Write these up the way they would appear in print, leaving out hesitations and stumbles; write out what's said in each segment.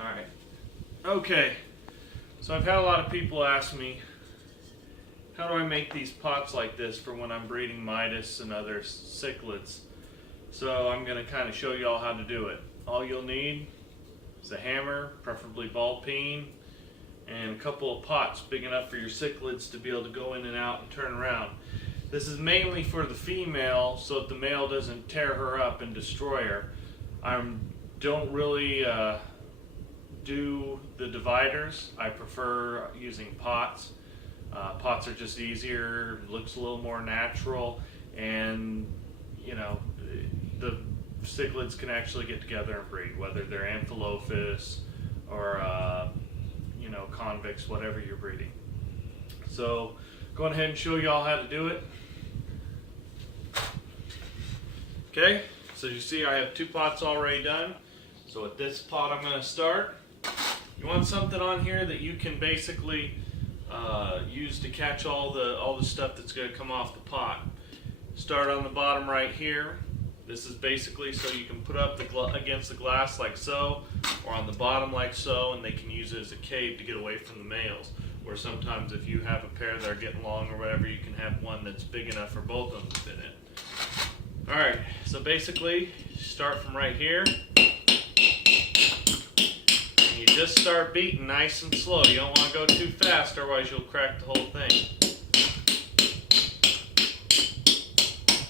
Alright. Okay. So I've had a lot of people ask me, how do I make these pots like this for when I'm breeding Midas and other cichlids? So I'm going to kind of show you all how to do it. All you'll need is a hammer, preferably ball peen, and a couple of pots big enough for your cichlids to be able to go in and out and turn around. This is mainly for the female so that the male doesn't tear her up and destroy her. I don't really do the dividers. I prefer using pots. Pots are just easier, looks a little more natural, and you know, the cichlids can actually get together and breed, whether they're Amphilophus or you know, convicts, whatever you're breeding. So going ahead and show you all how to do it. Okay, so you see I have 2 pots already done. So with this pot I'm going to start. You want something on here that you can basically use to catch all the stuff that's going to come off the pot. Start on the bottom right here. This is basically so you can put up against the glass like so, or on the bottom like so, and they can use it as a cave to get away from the males. Or sometimes if you have a pair that are getting long or whatever, you can have one that's big enough for both of them to fit in. Alright, so basically start from right here. You just start beating nice and slow. You don't want to go too fast, otherwise you'll crack the whole thing.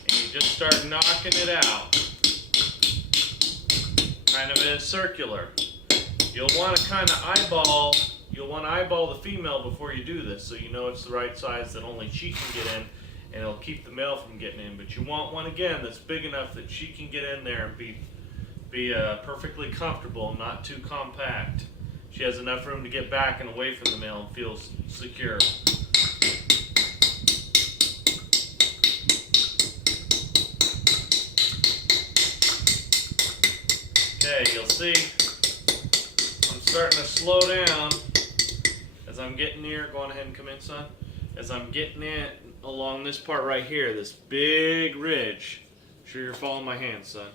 And you just start knocking it out. Kind of in a circular. You'll want to kind of eyeball the female before you do this, so you know it's the right size that only she can get in, and it'll keep the male from getting in. But you want one again that's big enough that she can get in there and be perfectly comfortable, not too compact. She has enough room to get back and away from the male and feels secure. Okay, you'll see I'm starting to slow down as I'm getting near. Go on ahead and come in, son. As I'm getting in along this part right here, this big ridge. Sure you're following my hand, son.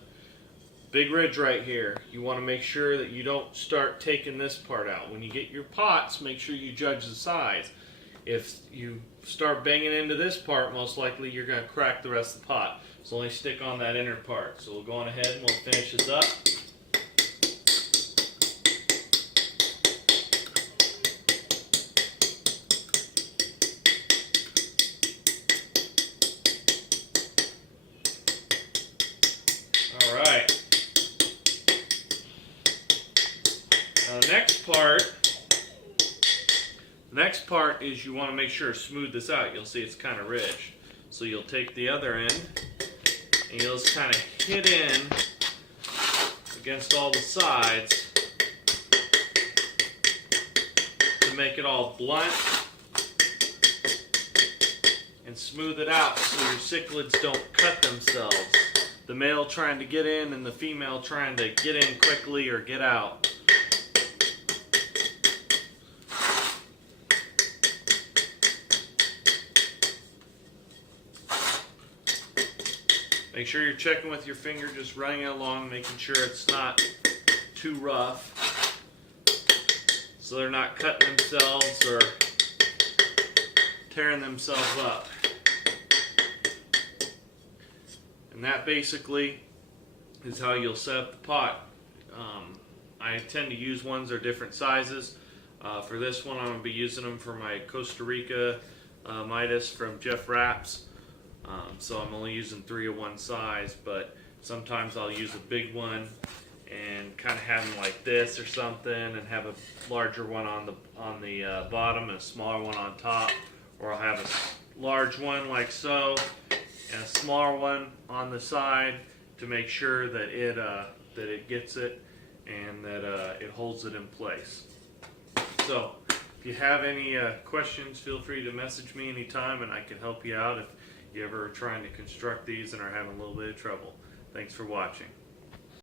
Big ridge right here. You want to make sure that you don't start taking this part out. When you get your pots, make sure you judge the size. If you start banging into this part, most likely you're going to crack the rest of the pot. So only stick on that inner part. So we'll go on ahead and we'll finish this up. Alright. Now the next part is you want to make sure to smooth this out. You'll see it's kind of ridged. So you'll take the other end and you'll just kind of hit in against all the sides to make it all blunt and smooth it out so your cichlids don't cut themselves. The male trying to get in and the female trying to get in quickly or get out. Make sure you're checking with your finger, just running it along, making sure it's not too rough, so they're not cutting themselves or tearing themselves up. And that basically is how you'll set up the pot. I tend to use ones that are different sizes. For this one, I'm going to be using them for my Costa Rica Midas from Jeff Rapps. So I'm only using 3 of one size, but sometimes I'll use a big one and kind of have them like this or something, and have a larger one on the bottom and a smaller one on top, or I'll have a large one like so and a smaller one on the side to make sure that it gets it and that it holds it in place. So if you have any questions, feel free to message me anytime and I can help you out if you ever are trying to construct these and are having a little bit of trouble. Thanks for watching.